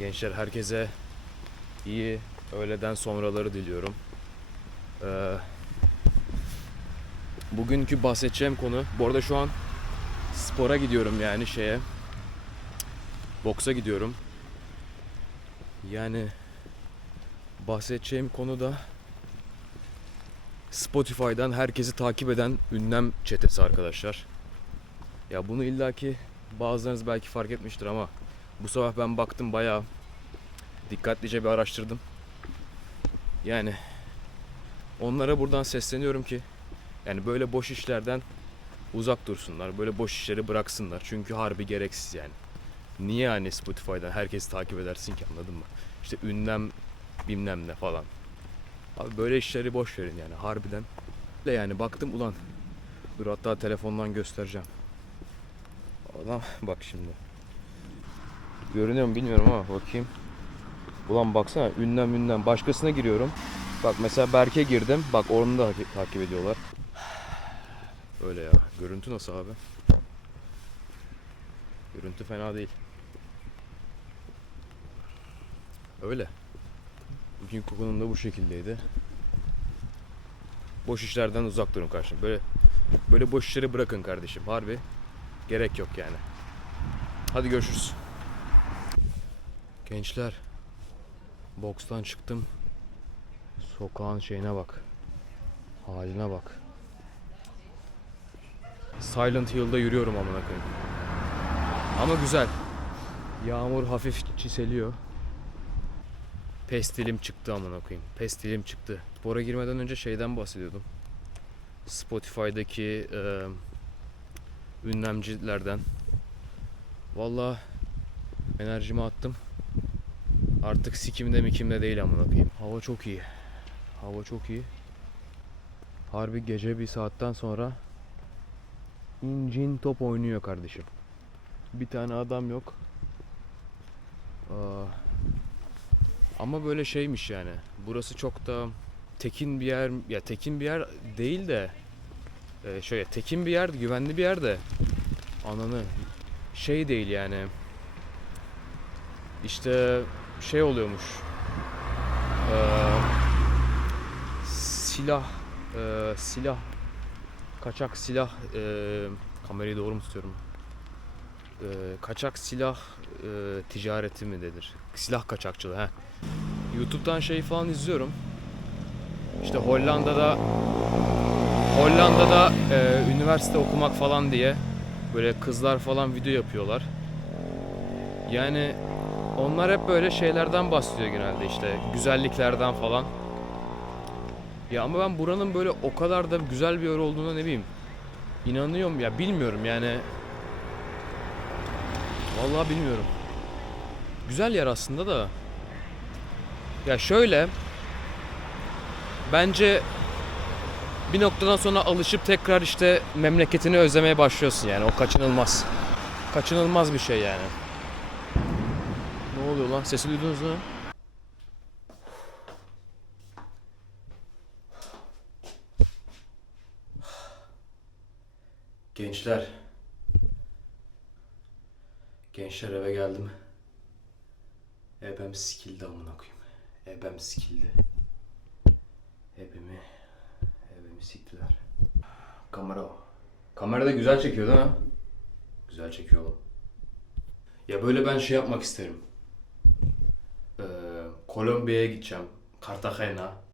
Gençler herkese iyi öğleden sonraları diliyorum. Ee, bugünkü bahsedeceğim konu, bu arada şu an spora gidiyorum yani şeye, boksa gidiyorum. Yani bahsedeceğim konu da Spotify'dan herkesi takip eden ünlem çetesi arkadaşlar. Ya bunu illaki bazılarınız belki fark etmiştir ama bu sabah ben baktım bayağı dikkatlice bir araştırdım. Yani onlara buradan sesleniyorum ki yani böyle boş işlerden uzak dursunlar. Böyle boş işleri bıraksınlar. Çünkü harbi gereksiz yani. Niye hani Spotify'dan herkesi takip edersin ki anladın mı? İşte ünlem bilmem ne falan. Abi böyle işleri boş verin yani harbiden. De yani baktım ulan. Dur hatta telefondan göstereceğim. Adam bak şimdi. Görünüyor mu bilmiyorum ama bakayım. Ulan baksana ünlem ünlem. Başkasına giriyorum. Bak mesela Berk'e girdim. Bak onu da takip- ediyorlar. Öyle ya. Görüntü nasıl abi? Görüntü fena değil. Öyle. Bugün kokunum da bu şekildeydi. Boş işlerden uzak durun kardeşim. Böyle böyle boş işleri bırakın kardeşim. Harbi gerek yok yani. Hadi görüşürüz. Gençler bokstan çıktım. Sokağın şeyine bak. Haline bak. Silent Hill'da yürüyorum amına koyayım. Ama güzel. Yağmur hafif çiseliyor. Pestilim çıktı amına koyayım. Pestilim çıktı. Spora girmeden önce şeyden bahsediyordum. Spotify'daki e, ünlemcilerden. Valla enerjimi attım. Artık sikimde mikimde değil amına koyayım. Hava çok iyi. Hava çok iyi. Harbi gece bir saatten sonra incin top oynuyor kardeşim. Bir tane adam yok. Aa, ama böyle şeymiş yani. Burası çok da tekin bir yer ya tekin bir yer değil de e, şöyle tekin bir yer güvenli bir yer de ananı şey değil yani işte şey oluyormuş. Ee, silah e, silah kaçak silah e, kamerayı doğru mu tutuyorum? E, kaçak silah e, ticareti mi denir? Silah kaçakçılığı he YouTube'dan şey falan izliyorum. İşte Hollanda'da Hollanda'da e, üniversite okumak falan diye böyle kızlar falan video yapıyorlar. Yani onlar hep böyle şeylerden bahsediyor genelde işte güzelliklerden falan. Ya ama ben buranın böyle o kadar da güzel bir yer olduğuna ne bileyim inanıyorum ya bilmiyorum yani. Vallahi bilmiyorum. Güzel yer aslında da. Ya şöyle bence bir noktadan sonra alışıp tekrar işte memleketini özlemeye başlıyorsun yani o kaçınılmaz. Kaçınılmaz bir şey yani. Ne oluyor lan? Sesi duydunuz mu? Gençler. Gençler eve geldim. Ebem sikildi amına koyayım. Ebem sikildi. Ebemi Ebemi siktiler. Kamera. Kamera da güzel çekiyor değil mi? Güzel çekiyor oğlum. Ya böyle ben şey yapmak isterim. Kolombiya'ya gideceğim. Cartagena.